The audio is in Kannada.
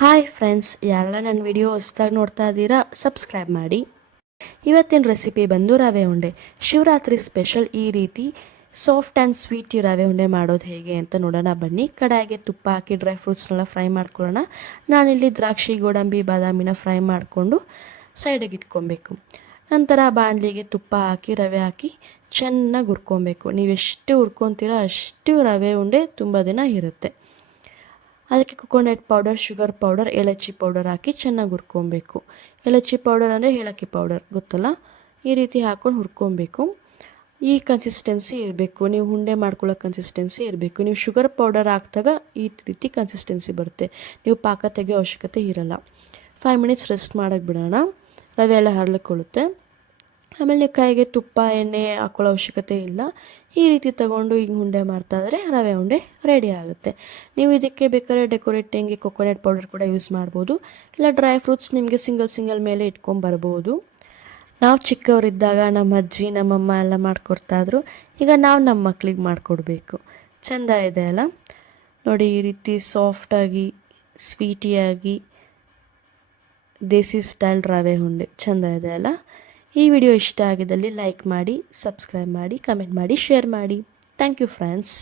ಹಾಯ್ ಫ್ರೆಂಡ್ಸ್, ಯಾರೆಲ್ಲ ನನ್ನ ವಿಡಿಯೋ ಹೊಸ್ದಾಗಿ ನೋಡ್ತಾ ಇದ್ದೀರಾ ಸಬ್ಸ್ಕ್ರೈಬ್ ಮಾಡಿ. ಇವತ್ತಿನ ರೆಸಿಪಿ ಬಂದು ರವೆ ಉಂಡೆ. ಶಿವರಾತ್ರಿ ಸ್ಪೆಷಲ್ ಈ ರೀತಿ ಸಾಫ್ಟ್ ಆ್ಯಂಡ್ ಸ್ವೀಟ್ ರವೆ ಉಂಡೆ ಮಾಡೋದು ಹೇಗೆ ಅಂತ ನೋಡೋಣ ಬನ್ನಿ. ಕಡಾಯಿಗೆ ತುಪ್ಪ ಹಾಕಿ ಡ್ರೈ ಫ್ರೂಟ್ಸ್ನೆಲ್ಲ ಫ್ರೈ ಮಾಡ್ಕೊಳ್ಳೋಣ. ನಾನಿಲ್ಲಿ ದ್ರಾಕ್ಷಿ, ಗೋಡಂಬಿ, ಬಾದಾಮಿನ ಫ್ರೈ ಮಾಡಿಕೊಂಡು ಸೈಡಿಗೆ ಇಟ್ಕೊಬೇಕು. ನಂತರ ಬಾಣಲಿಗೆ ತುಪ್ಪ ಹಾಕಿ ರವೆ ಹಾಕಿ ಚೆನ್ನಾಗಿ ಹುರ್ಕೊಬೇಕು. ನೀವು ಎಷ್ಟು ಹುರ್ಕೊತೀರೋ ಅಷ್ಟು ರವೆ ಉಂಡೆ ತುಂಬ ದಿನ ಇರುತ್ತೆ. ಅದಕ್ಕೆ ಕೊಕೊನಟ್ ಪೌಡರ್, ಶುಗರ್ ಪೌಡರ್, ಏಲಕ್ಕಿ ಪೌಡರ್ ಹಾಕಿ ಚೆನ್ನಾಗಿ ಹುರ್ಕೊಬೇಕು. ಏಲಕ್ಕಿ ಪೌಡರ್ ಅಂದರೆ ಏಲಕ್ಕಿ ಪೌಡರ್ ಗೊತ್ತಲ್ಲ, ಈ ರೀತಿ ಹಾಕ್ಕೊಂಡು ಹುರ್ಕೊಬೇಕು. ಈ ಕನ್ಸಿಸ್ಟೆನ್ಸಿ ಇರಬೇಕು, ನೀವು ಉಂಡೆ ಮಾಡ್ಕೊಳ್ಳೋ ಕನ್ಸಿಸ್ಟೆನ್ಸಿ ಇರಬೇಕು. ನೀವು ಶುಗರ್ ಪೌಡರ್ ಹಾಕಿದಾಗ ಈ ರೀತಿ ಕನ್ಸಿಸ್ಟೆನ್ಸಿ ಬರುತ್ತೆ. ನೀವು ಪಾಕ ತೆಗೆಯೋ ಅವಶ್ಯಕತೆ ಇರಲ್ಲ. 5 ಮಿನಿಟ್ಸ್ ರೆಸ್ಟ್ ಮಾಡೋಕ್ಕೆ ಬಿಡೋಣ, ರವೆ ಎಲ್ಲ ಹರಳಿಕೊಳ್ಳುತ್ತೆ. ಆಮೇಲೆ ನೀವು ಕೈಗೆ ತುಪ್ಪ, ಎಣ್ಣೆ ಹಾಕೊಳ್ಳೋ ಅವಶ್ಯಕತೆ ಇಲ್ಲ. ಈ ರೀತಿ ತಗೊಂಡು ಹಿಂಗೆ ಉಂಡೆ ಮಾಡ್ತಾಯಿದ್ರೆ ರವೆ ಉಂಡೆ ರೆಡಿ ಆಗುತ್ತೆ. ನೀವು ಇದಕ್ಕೆ ಬೇಕಾದ್ರೆ ಡೆಕೋರೇಟಿಂಗ್ಗೆ ಕೊಕೊನಟ್ ಪೌಡರ್ ಕೂಡ ಯೂಸ್ ಮಾಡ್ಬೋದು, ಇಲ್ಲ ಡ್ರೈ ಫ್ರೂಟ್ಸ್ ನಿಮಗೆ ಸಿಂಗಲ್ ಮೇಲೆ ಇಟ್ಕೊಂಬರ್ಬೋದು. ನಾವು ಚಿಕ್ಕವರಿದ್ದಾಗ ನಮ್ಮ ಅಜ್ಜಿ, ನಮ್ಮಮ್ಮ ಎಲ್ಲ ಮಾಡಿಕೊಡ್ತಾಯಿದ್ರು. ಈಗ ನಾವು ನಮ್ಮ ಮಕ್ಳಿಗೆ ಮಾಡಿಕೊಡ್ಬೇಕು. ಚೆಂದ ಇದೆ ಅಲ್ಲ ನೋಡಿ, ಈ ರೀತಿ ಸಾಫ್ಟಾಗಿ ಸ್ವೀಟಿಯಾಗಿ ದೇಸಿ ಸ್ಟೈಲ್ ರವೆ ಉಂಡೆ ಚೆಂದ ಇದೆ ಅಲ್ಲ. ಈ ವಿಡಿಯೋ ಇಷ್ಟ ಆಗಿದ್ದಲ್ಲಿ ಲೈಕ್ ಮಾಡಿ, ಸಬ್ಸ್ಕ್ರೈಬ್ ಮಾಡಿ, ಕಮೆಂಟ್ ಮಾಡಿ, ಶೇರ್ ಮಾಡಿ. Thank you friends.